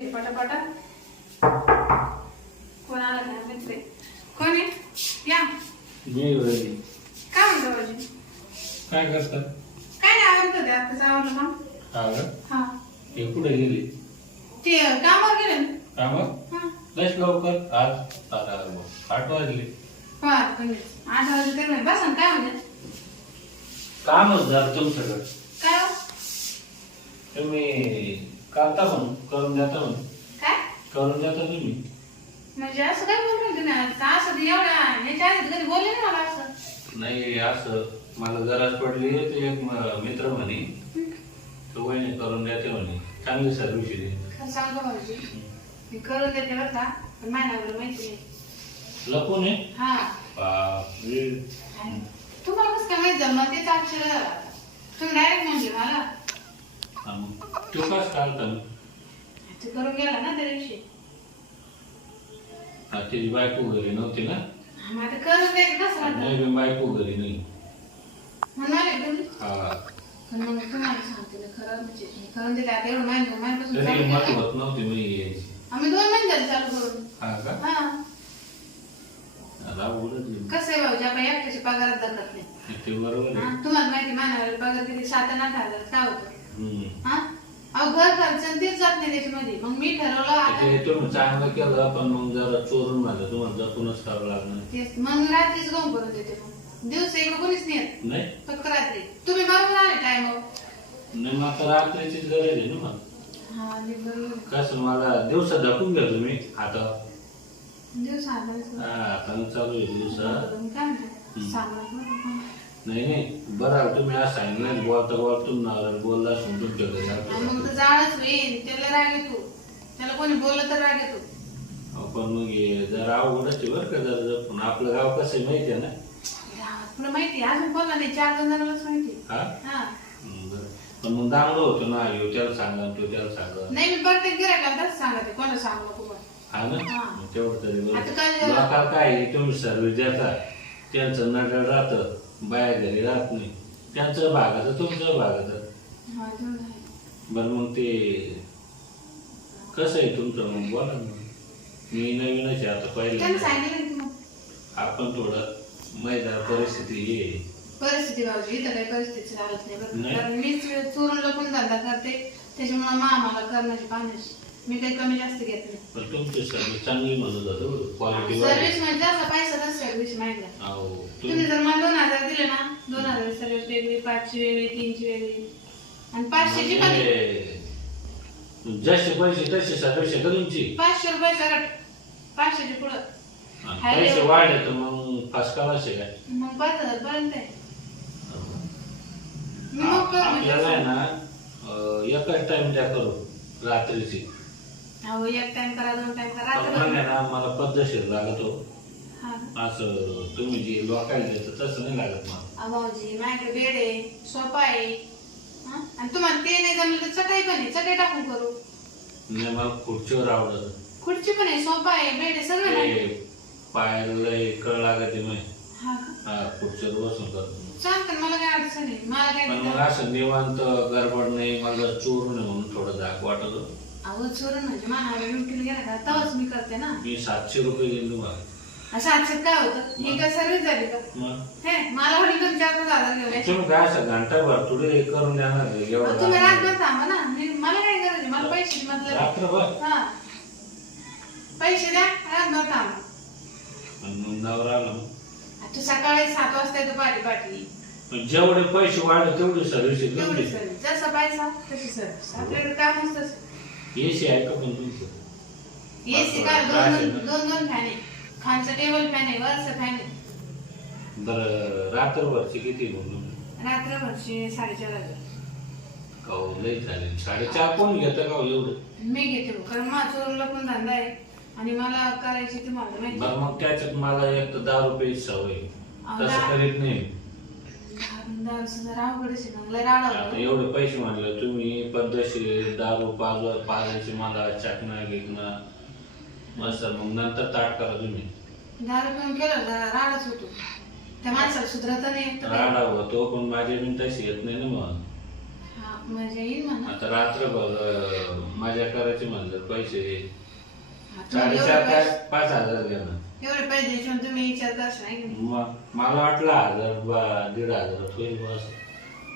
ते पटापटा कोण आला नाही मित्र. कोण या. मी घरी. काय म्हणतो भाऊजी काय करतात काय नाही आवडतं ते आताच आवडलं मग हा का हा. हे कुठे गेली? ते कामावर गेले ना? कामावर? हा. लयच लवकर. आज साडे आठ वाजले. आठ वाजले. हा पंडित आठ वाजता ते म्हणे, बसा ना काय म्हणजे कामच झालं तुमच्याकडे. काय हो? तुम्ही करता पण करून देता पण. काय? करून देता तुम्ही. म्हणजे असं काय बोलतो तुम्ही? आज? का असं ते एवढ्या याच्या आधी कधी बोलले ना मला असं? नाही असं. मला गरज पडली ते एक म- मित्र म्हणे. तो वहिनी करून देते म्हणे. चांगली सर्व्हिस आहे खरं सांगतो भाऊजी. मी करून देते बरं का. पण महिन्यावर माहिती नाही. लपून आहे? हा. बापरे. तुम्हाला कसं काय माहीत झालं मग तेच अक्षर. तुम्ही डायरेक्ट म्हणले मला. हा मग. तो कस चालता ते करून गेला ना त्या दिवशी. तिची बायको घरी नव्हती ना? मग आता करून द्यायचं कसं वाटतं नाही मी बायको घरी नाही. म्हणून आले तुम्ही? हा. पण मग तुम्हाला सांगते ना खरं म्हणजे करून आता एवढं महिने महिन्यापासून तरी चालू हिंमत केलं. होत नव्हती मी. यायची आम्ही दोन महिने झाले चालू करून. हा का? हा. कसं आहे भाऊजी आपण पगारात नाही. ते बरोबर हा, तुम्हाला माहिती मानावर पगार किती सात आणि आठ हजार काय होतं. हा? अहो घर खर्च आणि तेच जात नाही त्याच्यामध्ये. मग मी ठरवलं आता ते तुम्ही चांगलं केलं पण मग जरा चोरून तुम्हाला जपूनच करावं लागणार. तेच मग रात्रीच गाऊन मग. दिवस इकडे कोणीच नाही येत. नाही. फक्त रात्री. तुम्ही बरोबर आले टाइम नाही मग आता रात्रीचीच गरज आहे ना मग. हा बरोबर. कसं मला दिवसा दाखवून घ्या तुम्ही आता. दिवस आला हा आता चालू आहे दिवसा. काय म्हणते सांगा नाही नाही. बरं आहे, तुम्ही आज सांगितलं बोलता बोलता तुम्ही नावाला बोलला असून तुमच्या घरी. मग तर जाळच होईल. त्याला राग येतो. त्याला कोणी बोललं तर राग येतो. अहो, पण मग हे जरा अवघडच आहे बरं का जरा जपून आपलं गाव कसं आहे माहिती आहे ना? तुला माहिती आहे, अजून नाही. चार दोन जणांनाच माहिती हा? हा. हं, बरं. पण मग दांगडो होतो ना त्याला सांगा तो त्याला सांगा. नाही मी प्रत्येक गिरायला तसं सांगते कोणाला सांगू नको पण. हा ना? हा. मग तेवढं तरी बरं. आता काय आहे, तुम्ही सर्व्हिस देता. त्यांचं नडळ राहतं बाया घरी राहत नाही. त्यांचं भागाचं तुमचं भागाचं हा. बरं मग ते कसं आहे तुमचं? मग बोला ना. मी नवीनच आहे आता त्यांना पाहिलं सांगितलं की मग. आपण थोडं मैदान परिस्थिती हे. परिस्थिती भाऊजी इथं काही परिस्थिती चालत नाही. बरं नाही. कारण मीच चोरून लपून धंदा करते. त्याच्यामुळे मामाला करण्याची पाण्याची मी काही कमी जास्त घेत नाही. पण तुमची सर्व्हिस चांगली म्हणत होतं क्वालिटी सर्व्हिस म्हणजे जसा पैसा सर्व्हिस माहिती अहो तुम्ही तुम्ही जर मला दोन हजार दिले ना दोन हजार सर्व्हिस वेगळी पाचशे वेगळी तीनशे वेगळी. आणि पाचशेची पण म्हणजे जसे पैसे तसे सर्व्हिस आहे का तुमची? पाचशे रुपये सरट पाचशेची पुढं. आणि हाय पैसे लेवल. वाढले तर मग फसकाला आहे काय? मग पाच हजार पर्यंत आहे. मी मग कर आपल्याला आहे म्हणजे ना अं, एकच टाइम द्या करू रात्रीची. अहो एक टाइम करा दोन टाइम करा. पण रात्र मग आहे ना मला पद्धतशीर लागतो. हा. असं तुम्ही जे लोकायला देतं तसं नाही लागत मला. माझ्याकडे बेड आहे सोफा आहे. हा? आणि तुम्हाला ते नाही जमलं तर चटाई पण आहे चटाई टाकून करू. नाही मला खुर्चीवर आवडत. खुर्ची पण आहे सोफा आहे बेड आहे सगळं आहे ते पायाला लय कळ लागते मग हा का? हा खुर्चीवर बसून करतो. चालतं मला काय अडचण नाही मला काय पण मग असं निवांत गडबड नाही मला चोर नाही म्हणून थोडं धाक वाटत. अहो म्हणजे मानावर गेला का? मी करते ना. मी सातशे रुपये असं आजच्यात काय होतं? ही काय सर्व्हिस झाली का? मग? हे मला वडील तुम्ही चार पाच हजार घेऊन यायचे. तुम्ही काय असं घंटाभर थोडी हे करून देणार आहे, एवढं तुम्ही. रातभर थांबा ना. मी- मला काय गरज आहे? मला पैसे मतलब रात्रभर? हा. पैसे द्या रातभर थांबा. पण मग नवरा आला मग. आता सकाळी सात वाजता येतो पाठी पाठी पण जेवढे पैसे वाढले तेवढी तेवढी सर्व्हिस जसा पैसा तशी सर्व्हिस आपल्याकडे काम असतं एसी आहे का पण एसी काय दोन दोन दोन दोन फॅन आहे. खालचा टेबल फॅन आहे वरचा फॅन आहे. बरं रात्रभरचे किती म्हणून? रात्रभरचे साडेचार हजार काऊ लई झाले. साडेचार कोण घेतं का हो एवढं? मी घेते हो, कारण माझा चोरला पण धंदा आहे. आणि मला करायची ते मला माहिती बरं मग त्याच्यात मला एक तर दहा रुपयाची सवय तसं करीत नाही दहा जरा अवघडच आहे ना लय राडा आता. एवढे पैसे म्हणले तुम्ही पद्धतशीर दारू पाज पाजायची मला चाकणं गिकणं. मस्त मग नंतर ताट करा तुम्ही. दारू पिऊन केलं जरा राडाच होतो. त्या माणसाला सुधरत नाही काही. राडा होतो पण माझ्या बिन तशी येत नाही ना मग. हा, म्हणजे येईल म्हणा. आता रात्रभर अं, मजा करायची म्हणलं पैसे. हा, तुम्ही साडेचार एवढे काय पैसे- पाच हजार घ्या ना. एवढे पैसे द्यायचे तुम्ही विचार नाही की नाही? मग मला वाटलं हजार बा- दीड हजार होईल बस.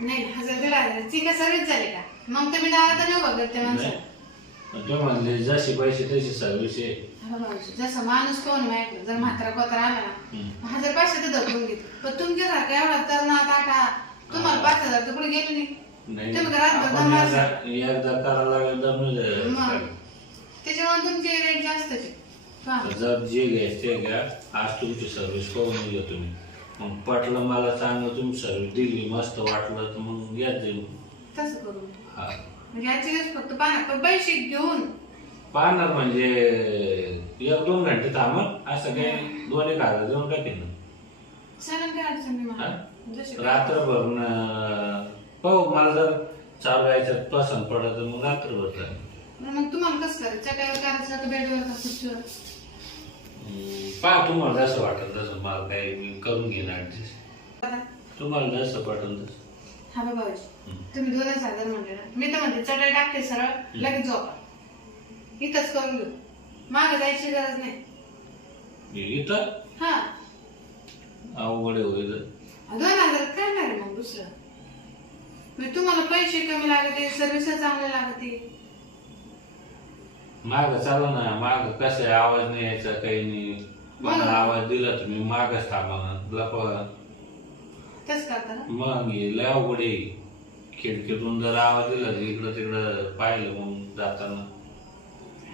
नाही हजार दीड हजार. काय सर्विस झाली का? मग तुम्ही दारात नाही उभं करते माणसं. ते म्हणले जसे पैसे तशी सर्व्हिस आहे. हा भाऊजी, जसं माणूस कोण माहिती जर म्हातारा कोतारा आला ना हम्म. हजार पैसे तर धरून घेतो. पण तुमच्यासारखा एवढा तरुणा टाटा तुम्हाला पाच हजार तर कुठे गेले नाही? नाही. तुम्ही घरात आपण दम एकदा एकदा करायला लागेल तर मग. त्याच्यामुळे तुमचे रेट जास्त आहे. जर जे घ्यायचं ते घ्या. आज तुमची सर्व्हिस करून घ्या तुम्ही. मग पटलं मला चांगलं तुम्ही सर्व्हिस दिली मस्त वाटलं तर मग याच जाईल तसं करू. हा. म्हणजे फक्त पैसे घेऊन. पाहणार म्हणजे एक दोन घंटे थांबल असं काही दोन एक हजार देऊन टाकेन ना. चालेल काय अडचण नाही मला. हा? जसे काय- रात्रभर न- पाहू मला जर चालू यायचं पसंत पडत तर मग रात्रभर. बरं, मग तुम्हाला कसं करायचं? चटाईवर करायचं का बेडवर का खुर्चीवर? हम्म, पहा तुम्हाला जसं वाटत तसं. मला काही मी करून घेईन ऍडजस्ट तुम्हाला जसं वाटत तसं. हा बा भाऊजी. हम्म. तुम्ही दोनच हजार म्हणले ना. मी तर म्हणते चटाई टाकते सरळ लगेच झोपा. इथंच करून घेऊ. मागे जायची गरज नाही. इथं? हा. अवघड होईल दोन हजार काय नाही मग दुसरं? मी तुम्हाला पैसे कमी लागते सर्व्हिस चांगले लागते माग चालू ना माग कसं आवाज नाही यायचा काही नाही. मग? आवाज दिला तुम्ही मागच थांबा ना लपवा तसं करता ना. मग हे लय अवघड आहे. खिडकीतून जर आवाज दिला तर इकडं तिकडं पाहिलं मग जाताना.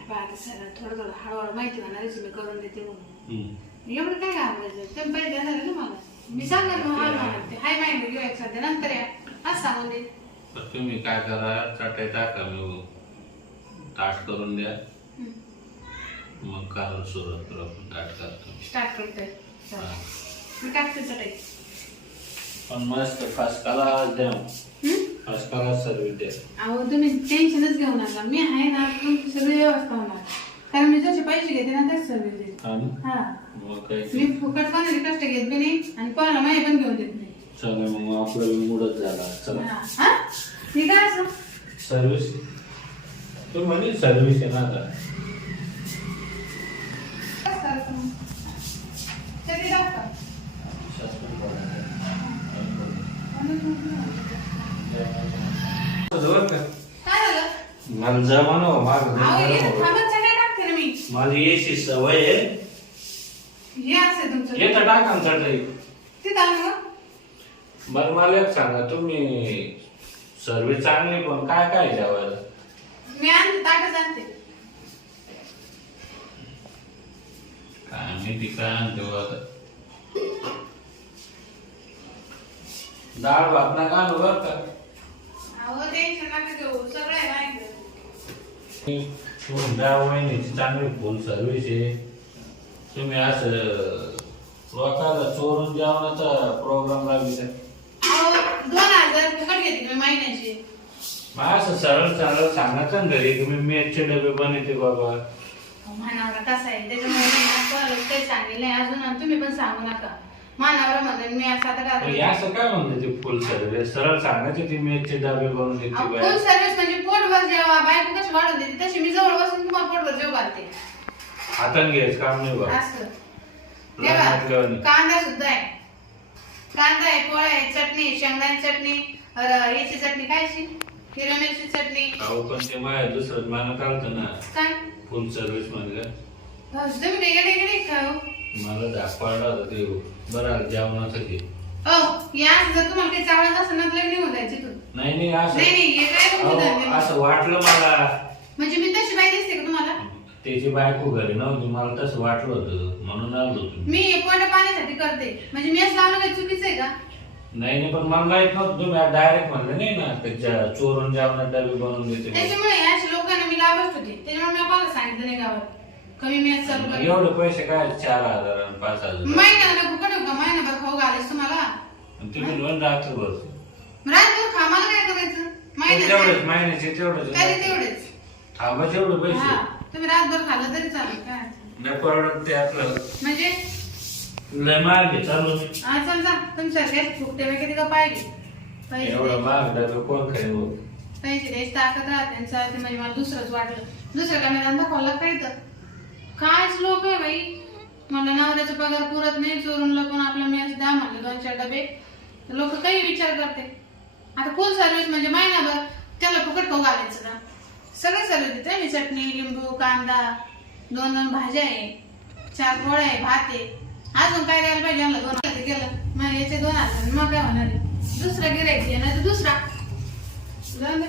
बा, आता सर थोडं थोडं हळूहळू माहिती होणारच मी करून देते म्हणून. हम्म. एवढं काय घाबरायचं तुम्ही पैसे देणार आहे ना मला? मी सांगा ना म्हणा ते हाय माहिती घेऊ एक सध्या नंतर या. असं सांगून दे. तर तुम्ही काय करा चटई टाका मी. ताट करून द्या. मग कारण सुरुवात करू आपण ताट करतो. स्टार्ट करतोय. हा. मी टाकते चटाई पण मस्त फर्स्ट क्लास द्या हम्म? फर्स्ट क्लास सर्विस द्या अहो तुम्ही टेन्शनच घेऊ नका. मी आहे ना तुमची सगळी व्यवस्था होणार. कारण मी जसे पैसे घेते ना तेच सर्व्हिस देते. हा ना? हा. मग काय मी फुकट कोणाचे कष्ट घेत बी नाही आणि कोणाला माहिती पण घेऊन देत नाही. चला मग आपलं मूडच झाला. चला. हा. हा? मी काय असं. सर्विस. तू म्हणे सर्विस आहे ना आता मला जमानो माझी याची सवय आहे. हे असं तुमचं. येतं टाका ना चटई ते आलं मग. बरं मला एक सांगा तुम्ही सर्विस चांगली पण काय काय जेवायला मी आणते ताटच आणते. काय माहिती काय आणतो आता. डाळ भात ना का बरं का. अहो टेन्शन नका घेऊ सगळं आहे माहिती तुमच्या वहिनीची चांगली फुल सर्विस आहे. तुम्ही असं लोकांना चोरून जेवणाचा प्रोग्राम अहो दोन हजार फुकट घेते मी महिन्याची. असं सरळ सरळ सांगायचं ना घरी मी मेटचे डबे बनवते बाबा. मानावरा कसा आहे? त्याच्यामुळे मी ना कोणालाच काही सांगितलं नाही अजून आणि तुम्ही पण सांगू नका. मानावरा म्हणून मी असं आता पण हे काय असं काय म्हणते ते फुल सर्विस सरळ सांगायचे ती मेटचे डबे बनवून देते फुल सर्व्हिस म्हणजे पोटभर जेवा बायको कशी वाढून देते. तशी मी जवळ बसून तुम्हाला पोटभर जेव घालते. हाताने घ्यायचं काम नाही बा. असं. बघा, कांदा सुद्धा आहे. कांदा आहे पोळ्या आहे चटणी आहे, शेंगदाणे चटणी अं, याची चटणी काय अशी हिरव्या मिरची चटणी. अहो पण ते दुसरं मान काढतं ना काय? फुल सर्विस म्हणलं. भाऊजी, तुम्ही डेगे डेगे नाही का हो? मला दाखवायला होतं ते. बरं ओ या जर तुम्हाला काही चावलं असेल ना तर लग्न निघून जायचे तू नाही नाही असं नाही हे काय अहो? असं वाटलं मला. म्हणजे मी तशी बाई दिसते का तुम्हाला? त्याची बायको घरी नव्हती मला तसं वाटलं होतं. म्हणून आलो होतो. मी पोट पाण्यासाठी करते. म्हणजे मी असं लावलं काही चुकीचं आहे का? नाही नाही पण मला माहीत नव्हतं तुम्ही डायरेक्ट म्हणलं नाही ना त्याच्या चोरून जेवणात डबे बनवून देते म्हणून. त्याच्यामुळे अशी लोकांना मी लाभच होते. त्याच्यामुळे मी कोणाला सांगितलं नाही गावात. कमी चालू एवढे पैसे काय चार हजार आणि पाच हजार? महिन्याला फुकट होऊ का महिनाभर खाऊ घालायचं तुम्हाला? आणि तुम्ही दोन रात्रभर रातभर खा मला काय करायचं? तेवढेच महिन्याचं महिन्याचे काय? तेवढेच. तेवढेच. थांबा तेवढे पैसे. हा तुम्ही रातभर खाल्लं तरी चालेल काय नाही परवडत ते आपलं. म्हणजे लय आहे चालू मी हा चल जा तुमच्या गॅस फुकटे मी किती का पाहिजे? पैसे एवढा दे. महाग डबे कोण खाईल पैसे द्यायची ताकद राहते आणि चालते म्हणजे मला दुसरंच वाटलं. दुसरं काय मला दाखवलं काय तर कायच लोक आहे बाई. मला नवऱ्याचा पगार पुरत नाही चोरून लपून आपलं मी असं द्या म्हणलं दोन चार डबे. लोक काही विचार करते. आता फुल सर्व्हिस म्हणजे महिनाभर त्याला फुकट खाऊ घालायचं ना? सगळं सर्व्हिस देते मी चटणी लिंबू कांदा. दोन दोन भाज्या आहे. चार पोळ्या आहे भात आहे. अजून काय द्यायला पाहिजे? मला दोन हजार गेलं. मग याचे दोन हजार मग काय होणार आहे? दुसरा गिरायक नाही दुसरा. दे.